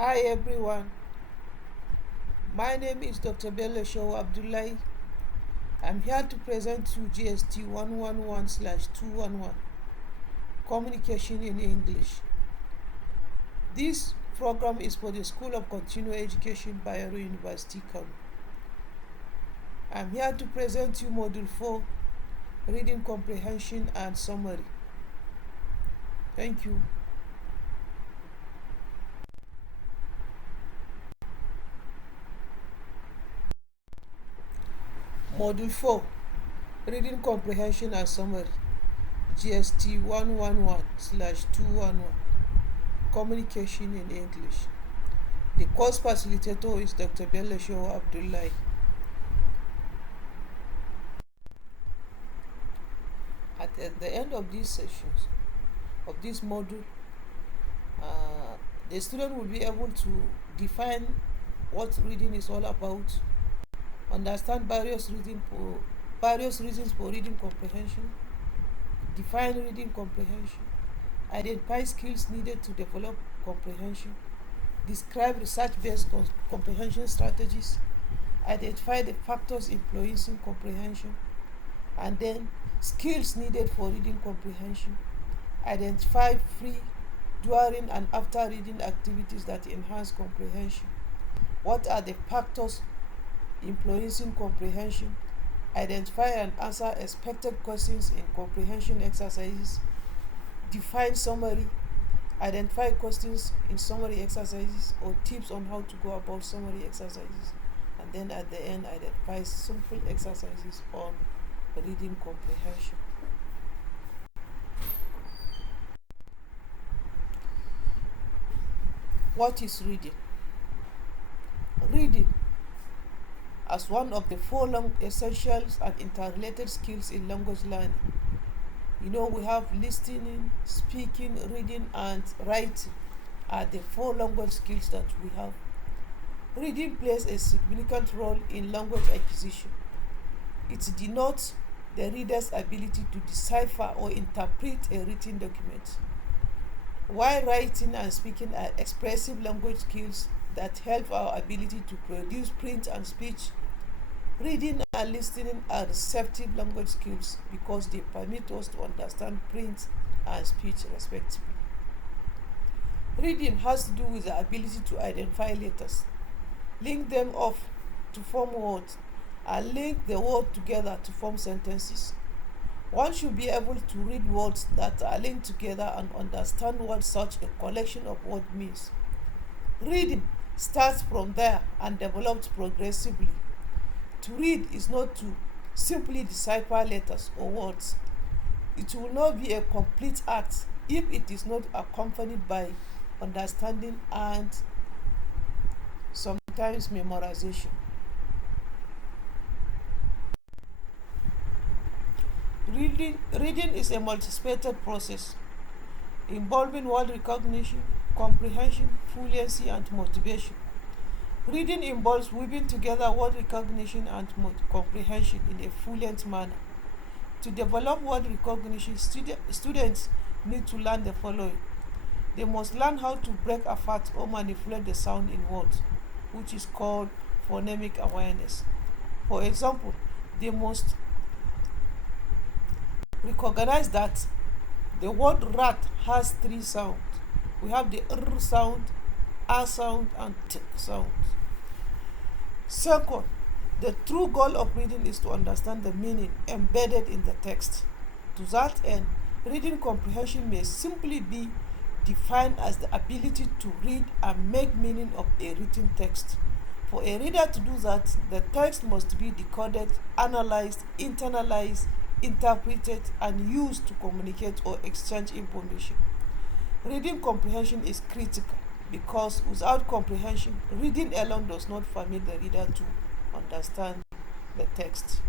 Hi everyone, my name is Dr. Bs Abdullahi. I'm here to present you GST 111/211 Communication in English. This program is for the School of Continuing Education, Bayero University, Kano. I'm here to present you Module 4, Reading Comprehension and Summary. Thank you. Module 4, Reading Comprehension and Summary, GST 111/211, Communication in English. The course facilitator is Dr. Bs Abdullahi. At the end of these sessions, of this module, the student will be able to define what reading is all about, understand various reasons for reading comprehension, define reading comprehension, identify skills needed to develop comprehension, describe research-based comprehension strategies, identify the factors influencing comprehension, and then skills needed for reading comprehension, identify pre, during, and after reading activities that enhance comprehension. What are the factors influencing comprehension? Identify and answer expected questions in comprehension exercises. Define summary. Identify questions in summary exercises or tips on how to go about summary exercises. And then at the end, identify simple exercises on reading comprehension. What is reading? Reading, as one of the four essentials and interrelated skills in language learning. We have listening, speaking, reading, and writing are the four language skills that we have. Reading plays a significant role in language acquisition. It denotes the reader's ability to decipher or interpret a written document, while writing and speaking are expressive language skills that help our ability to produce print and speech. Reading and listening are receptive language skills because they permit us to understand print and speech respectively. Reading has to do with the ability to identify letters, link them up to form words, and link the words together to form sentences. One should be able to read words that are linked together and understand what such a collection of words means. Reading starts from there and develops progressively. To read is not to simply decipher letters or words. It will not be a complete act if it is not accompanied by understanding and sometimes memorization. Reading is a multifaceted process involving word recognition, comprehension, fluency, and motivation. Reading involves weaving together word recognition and comprehension in a fluent manner. To develop word recognition, students need to learn the following. They must learn how to break apart or manipulate the sound in words, which is called phonemic awareness. For example, they must recognize that the word rat has three sounds. We have the R sound, A sound, and T sound. Second, the true goal of reading is to understand the meaning embedded in the text. To that end, reading comprehension may simply be defined as the ability to read and make meaning of a written text. For a reader to do that, the text must be decoded, analyzed, internalized, interpreted, and used to communicate or exchange information. Reading comprehension is critical because without comprehension, reading alone does not permit the reader to understand the text.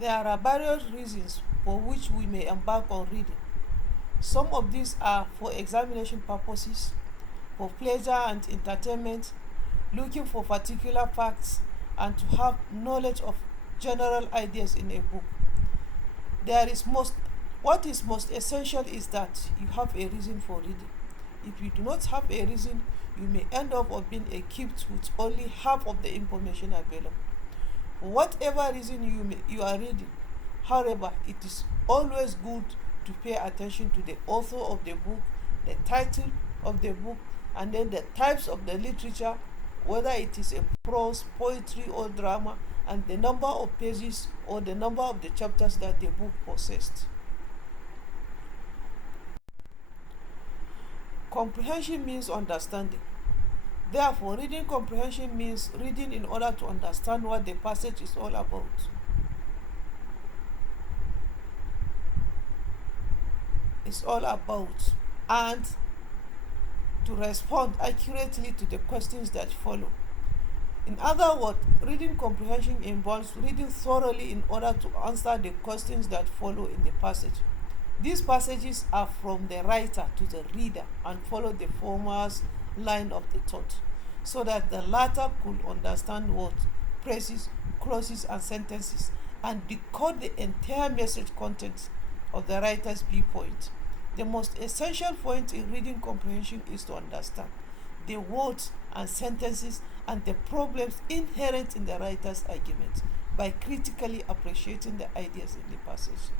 There are various reasons for which we may embark on reading. Some of these are for examination purposes, for pleasure and entertainment, looking for particular facts, and to have knowledge of general ideas in a book. There is What is most essential is that you have a reason for reading. If you do not have a reason, you may end up of being equipped with only half of the information available. For whatever reason you are reading, however, it is always good to pay attention to the author of the book, the title of the book, and then the types of the literature, whether it is a prose, poetry, or drama, and the number of pages or the number of the chapters that the book possessed. Comprehension means understanding. Therefore, reading comprehension means reading in order to understand what the passage is all about. And to respond accurately to the questions that follow. In other words, reading comprehension involves reading thoroughly in order to answer the questions that follow in the passage. These passages are from the writer to the reader and follow the former's line of the thought, so that the latter could understand words, phrases, clauses, and sentences, and decode the entire message content of the writer's viewpoint. The most essential point in reading comprehension is to understand the words and sentences and the problems inherent in the writer's argument by critically appreciating the ideas in the passage.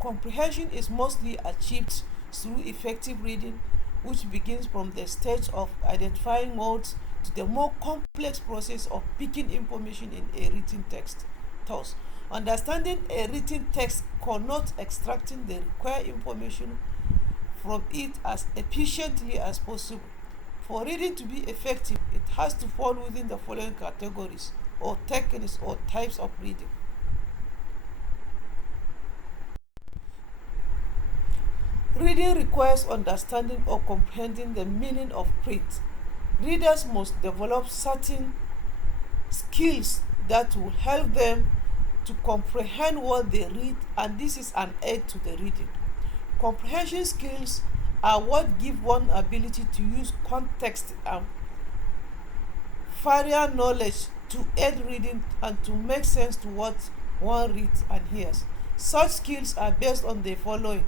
Comprehension is mostly achieved through effective reading, which begins from the stage of identifying words to the more complex process of picking information in a written text. Thus, understanding a written text connotes extracting the required information from it as efficiently as possible. For reading to be effective, it has to fall within the following categories or techniques or types of reading. Reading requires understanding or comprehending the meaning of print. Readers must develop certain skills that will help them to comprehend what they read, and this is an aid to the reading. Comprehension skills are what give one ability to use context and prior knowledge to aid reading and to make sense to what one reads and hears. Such skills are based on the following: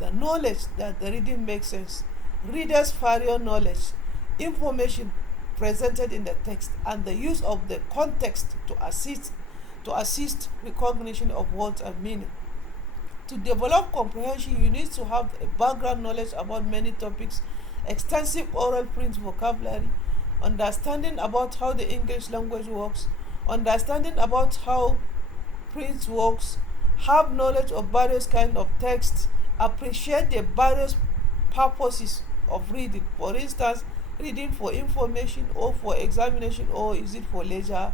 the knowledge that the reading makes sense, reader's prior knowledge, information presented in the text, and the use of the context to assist recognition of words and meaning. To develop comprehension, you need to have a background knowledge about many topics, extensive oral print vocabulary, understanding about how the English language works, understanding about how print works, have knowledge of various kinds of texts, appreciate the various purposes of reading. For instance, reading for information or for examination, or is it for leisure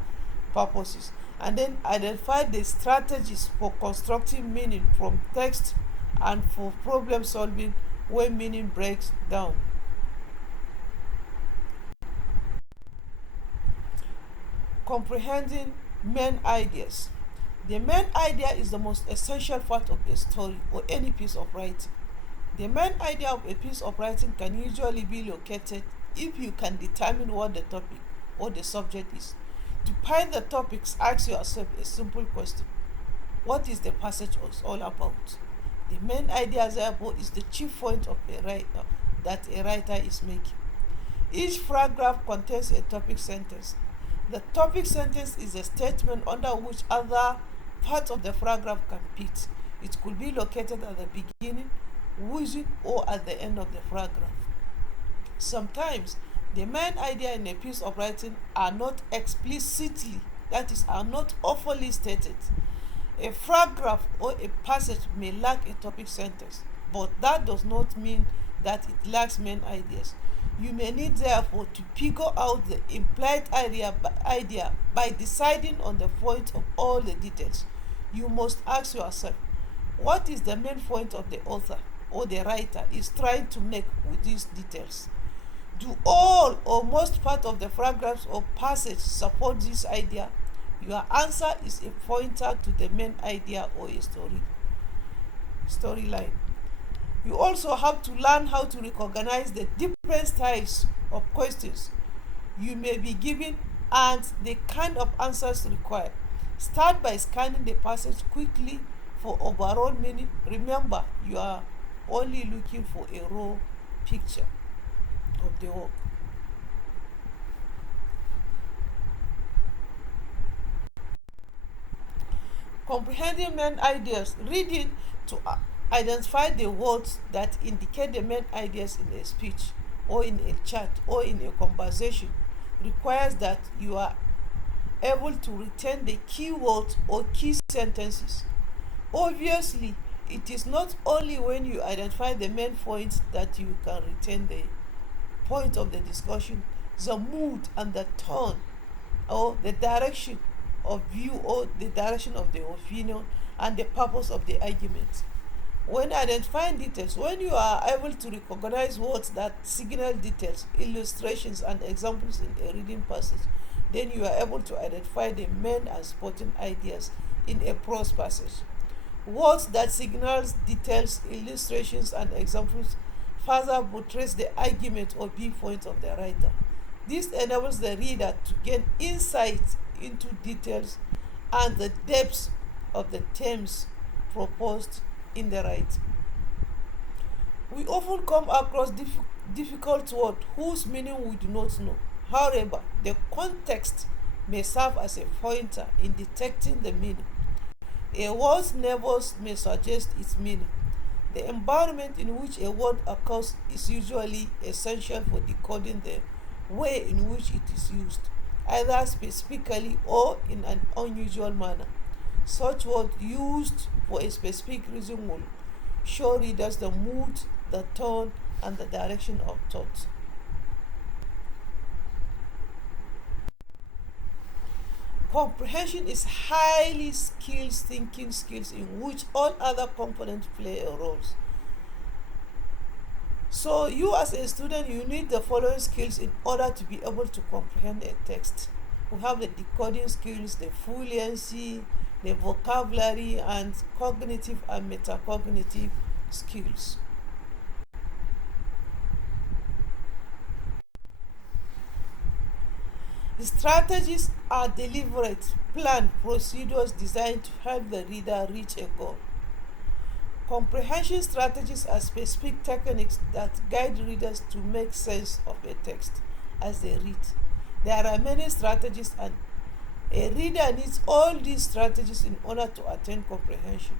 purposes? And then identify the strategies for constructing meaning from text and for problem solving when meaning breaks down. Comprehending main ideas. The main idea is the most essential part of a story or any piece of writing. The main idea of a piece of writing can usually be located if you can determine what the topic or the subject is. To find the topics, ask yourself a simple question: what is the passage all about? The main idea, therefore, is the chief point of a writer that a writer is making. Each paragraph contains a topic sentence. The topic sentence is a statement under which other parts of the paragraph can fit. It could be located at the beginning, within, or at the end of the paragraph. Sometimes the main idea in a piece of writing are not explicitly, that is, are not officially stated. A paragraph or a passage may lack a topic sentence, but that does not mean that it lacks main ideas. You may need, therefore, to figure out the implied idea by deciding on the point of all the details. You must ask yourself, what is the main point of the author or the writer is trying to make with these details? Do all or most part of the paragraphs or passage support this idea? Your answer is a pointer to the main idea or a storyline. You also have to learn how to recognize the different types of questions you may be given and the kind of answers required. Start by scanning the passage quickly for overall meaning. Remember, you are only looking for a raw picture of the work. Comprehending main ideas. Reading to identify the words that indicate the main ideas in a speech or in a chat or in a conversation requires that you are able to retain the key words or key sentences. Obviously, it is not only when you identify the main points that you can retain the point of the discussion, the mood and the tone, or the direction of view or the direction of the opinion and the purpose of the argument. When identifying details, when you are able to recognize words that signal details, illustrations, and examples in a reading passage, then you are able to identify the main and supporting ideas in a prose passage. Words that signals details, illustrations, and examples further buttress the argument or viewpoint of the writer. This enables the reader to gain insight into details and the depths of the themes proposed in the writing. We often come across difficult words whose meaning we do not know. However, the context may serve as a pointer in detecting the meaning. A word's neighbors may suggest its meaning. The environment in which a word occurs is usually essential for decoding the way in which it is used, either specifically or in an unusual manner. Such words used for a specific reason will show readers the mood, the tone, and the direction of thought. Comprehension is highly skilled thinking skills in which all other components play a role. So you as a student, you need the following skills in order to be able to comprehend a text. We have the decoding skills, the fluency, the vocabulary, and cognitive and metacognitive skills. The strategies are deliberate, planned procedures designed to help the reader reach a goal. Comprehension strategies are specific techniques that guide readers to make sense of a text as they read. There are many strategies, and a reader needs all these strategies in order to attain comprehension.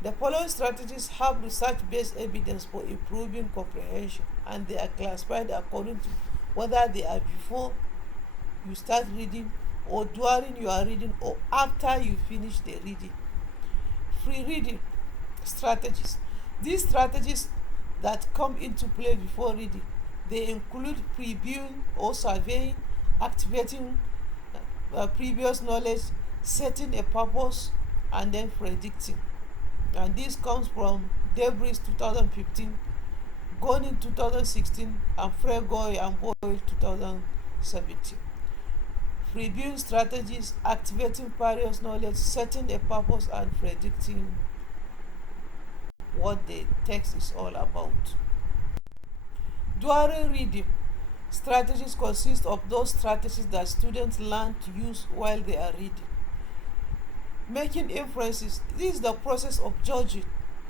The following strategies have research-based evidence for improving comprehension, and they are classified according to whether they are before you start reading, or during you are reading, or after you finish the reading. Free reading strategies. These strategies that come into play before reading, they include previewing or surveying, activating previous knowledge, setting a purpose, and then predicting. And this comes from Debris 2015, Gonin 2016, and Fregoy and Boyle 2017. Previewing strategies, activating various knowledge, setting a purpose, and predicting what the text is all about. During reading, strategies consist of those strategies that students learn to use while they are reading. Making inferences. This is the process of judging,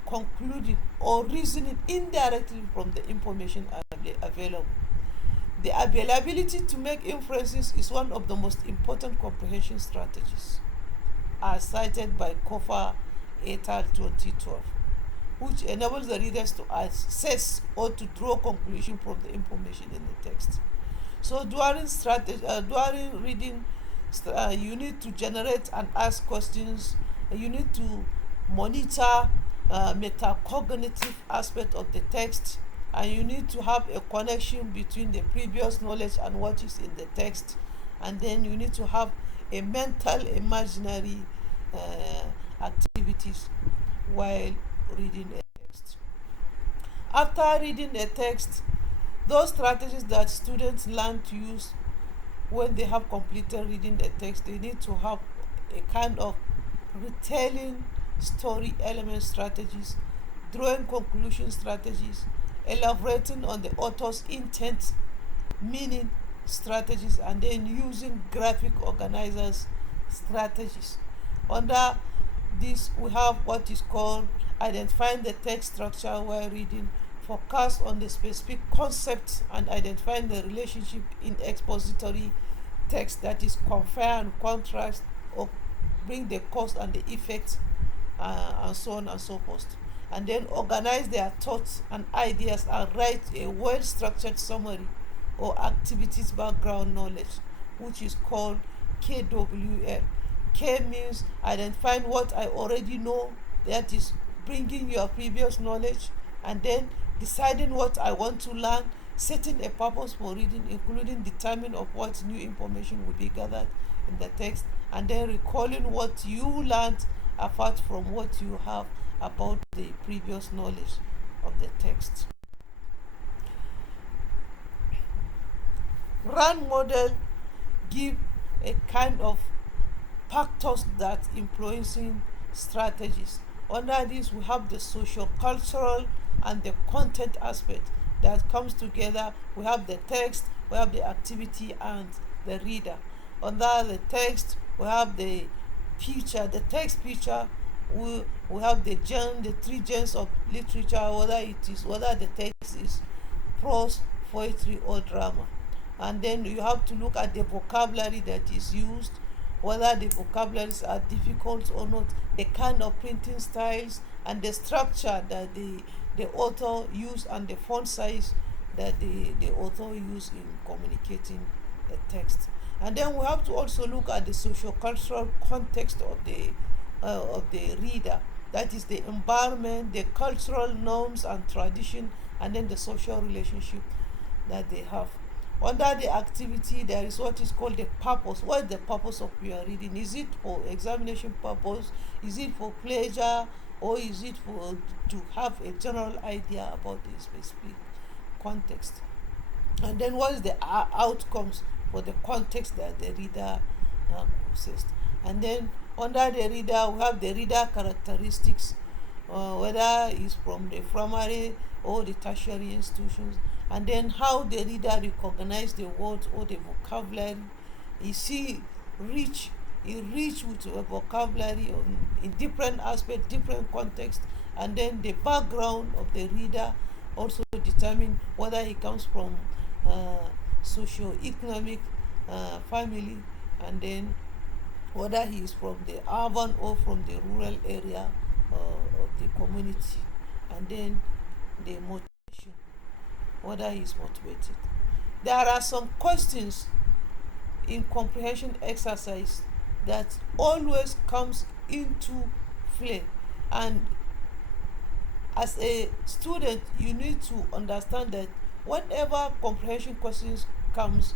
concluding, or reasoning indirectly from the information available. The availability to make inferences is one of the most important comprehension strategies, as cited by Koffer et al. 2012, which enables the readers to assess or to draw conclusion from the information in the text. So during reading, you need to generate and ask questions. You need to monitor metacognitive aspect of the text, and you need to have a connection between the previous knowledge and what is in the text, and then you need to have a mental imaginary activities while reading a text. After reading a text, those strategies that students learn to use when they have completed reading the text, they need to have a kind of retelling story element strategies, drawing conclusion strategies, elaborating on the author's intent, meaning strategies, and then using graphic organizers strategies. Under this we have what is called identifying the text structure while reading, focus on the specific concepts and identifying the relationship in expository text, that is compare and contrast or bring the cause and the effect, and so on and so forth. And then organize their thoughts and ideas and write a well structured summary or activities background knowledge, which is called KWL. K means identifying what I already know, that is bringing your previous knowledge, and then deciding what I want to learn, setting a purpose for reading, including determining of what new information will be gathered in the text, and then recalling what you learned apart from what you have about the previous knowledge of the text. Rand model give a kind of factors that influencing strategies. Under this, we have the socio-cultural and the content aspect that comes together. We have the text, we have the activity, and the reader. Under the text, we have the picture, the text picture. We have the three genres of literature, whether the text is prose, poetry, or drama. And then you have to look at the vocabulary that is used, whether the vocabularies are difficult or not, the kind of printing styles, and the structure that the author used, and the font size that the author used in communicating the text. And then we have to also look at the socio-cultural context of the reader, that is the environment, the cultural norms and tradition, and then the social relationship that they have. Under the activity, there is what is called the purpose. What is the purpose of your reading? Is it for examination purpose? Is it for pleasure? Or is it for to have a general idea about a specific context? And then what is the outcomes for the context that the reader possessed? And then under the reader, we have the reader characteristics, whether it's from the primary or the tertiary institutions, and then how the reader recognize the words or the vocabulary. Is he rich with a vocabulary in different aspects, different contexts, and then the background of the reader also determine whether he comes from socio-economic family, and then whether he is from the urban or from the rural area of the community, and then the motivation, whether he is motivated. There are some questions in comprehension exercise that always comes into play, and as a student you need to understand that whenever comprehension questions comes,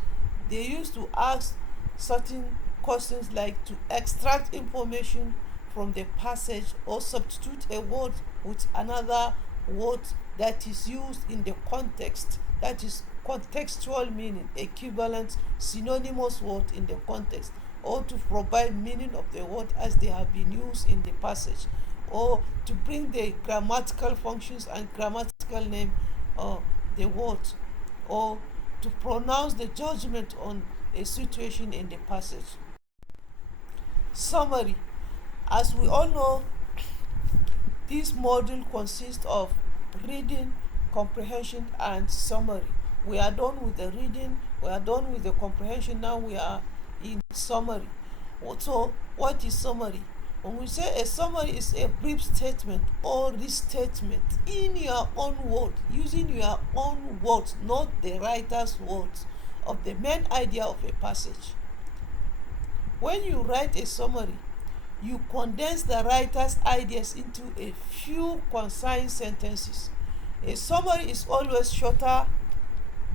they used to ask certain questions like to extract information from the passage or substitute a word with another word that is used in the context, that is contextual meaning, equivalent synonymous word in the context, or to provide meaning of the word as they have been used in the passage, or to bring the grammatical functions and grammatical name of the word, or to pronounce the judgment on a situation in the passage. Summary. As we all know, this module consists of reading, comprehension, and summary. We are done with the reading, we are done with the comprehension, now we are in summary. So, what is summary? When we say a summary is a brief statement or restatement in your own words, using your own words, not the writer's words, of the main idea of a passage. When you write a summary, you condense the writer's ideas into a few concise sentences. A summary is always shorter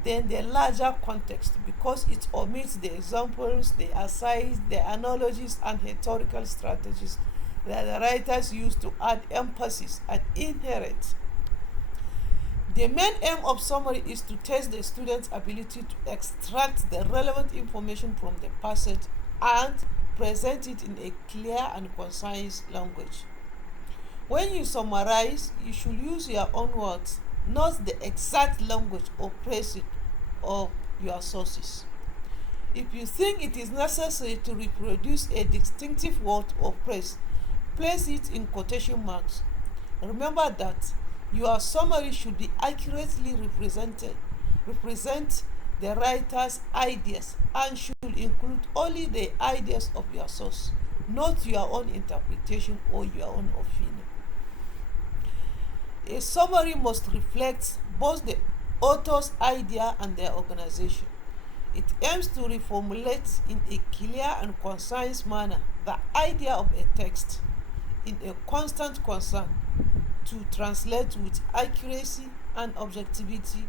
than the larger context because it omits the examples, the asides, the analogies, and rhetorical strategies that the writers use to add emphasis and inherent. The main aim of summary is to test the student's ability to extract the relevant information from the passage and present it in a clear and concise language. When you summarize, you should use your own words, not the exact language or phrasing of your sources. If you think it is necessary to reproduce a distinctive word or phrase, Place it in quotation marks. Remember that your summary should be accurately represent the writer's ideas and should include only the ideas of your source, not your own interpretation or your own opinion. A summary must reflect both the author's idea and their organization. It aims to reformulate in a clear and concise manner the idea of a text in a constant concern to translate with accuracy and objectivity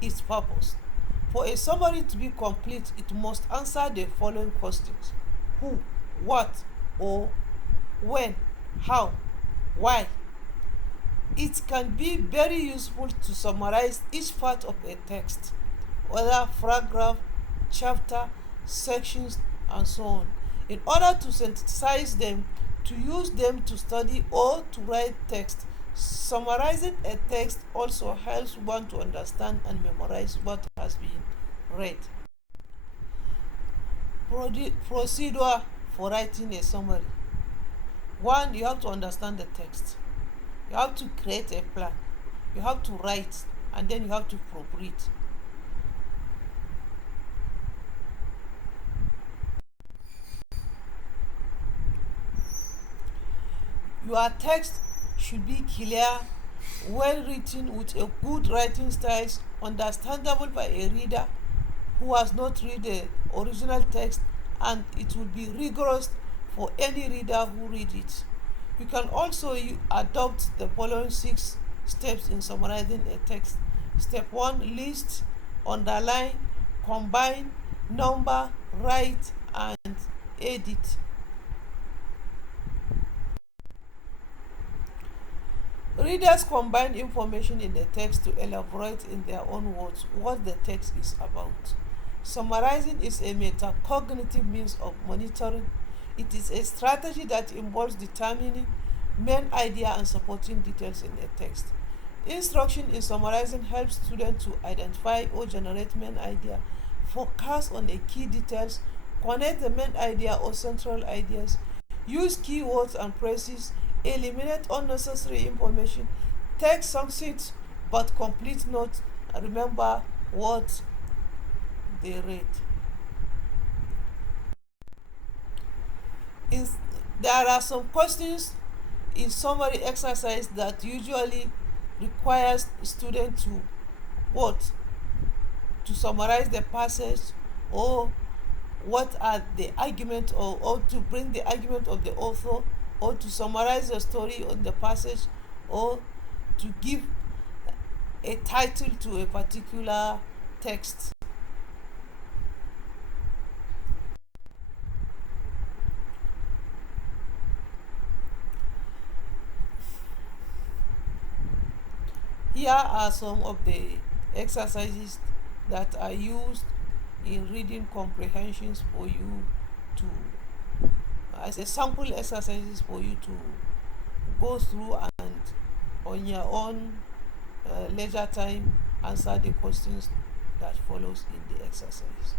its purpose. For a summary to be complete, it must answer the following questions: who, what, or when, how, why. It can be very useful to summarize each part of a text, whether paragraph, chapter, sections, and so on, in order to synthesize them, to use them to study or to write text. Summarizing a text also helps one to understand and memorize what has been read. Procedure for writing a summary. One, you have to understand the text. You have to create a plan. You have to write, and then you have to proofread. Your text should be clear, well written, with a good writing style, understandable by a reader who has not read the original text, and it will be rigorous for any reader who read it. You can also adopt the following 6 steps in summarizing a text. Step 1: list, underline, combine, number, write, and edit. Readers combine information in the text to elaborate in their own words what the text is about. Summarizing is a metacognitive means of monitoring. It is a strategy that involves determining main idea and supporting details in the text. Instruction in summarizing helps students to identify or generate main idea, focus on the key details, connect the main idea or central ideas, use keywords and phrases, eliminate unnecessary information, take succinct but complete notes, and remember what they read. There are some questions in summary exercise that usually requires students to what? To summarize the passage, or what are the argument, or to bring the argument of the author, or to summarize the story on the passage, or to give a title to a particular text. Here are some of the exercises that are used in reading comprehensions for you to, as a sample exercises for you to go through and on your own leisure time answer the questions that follows in the exercise.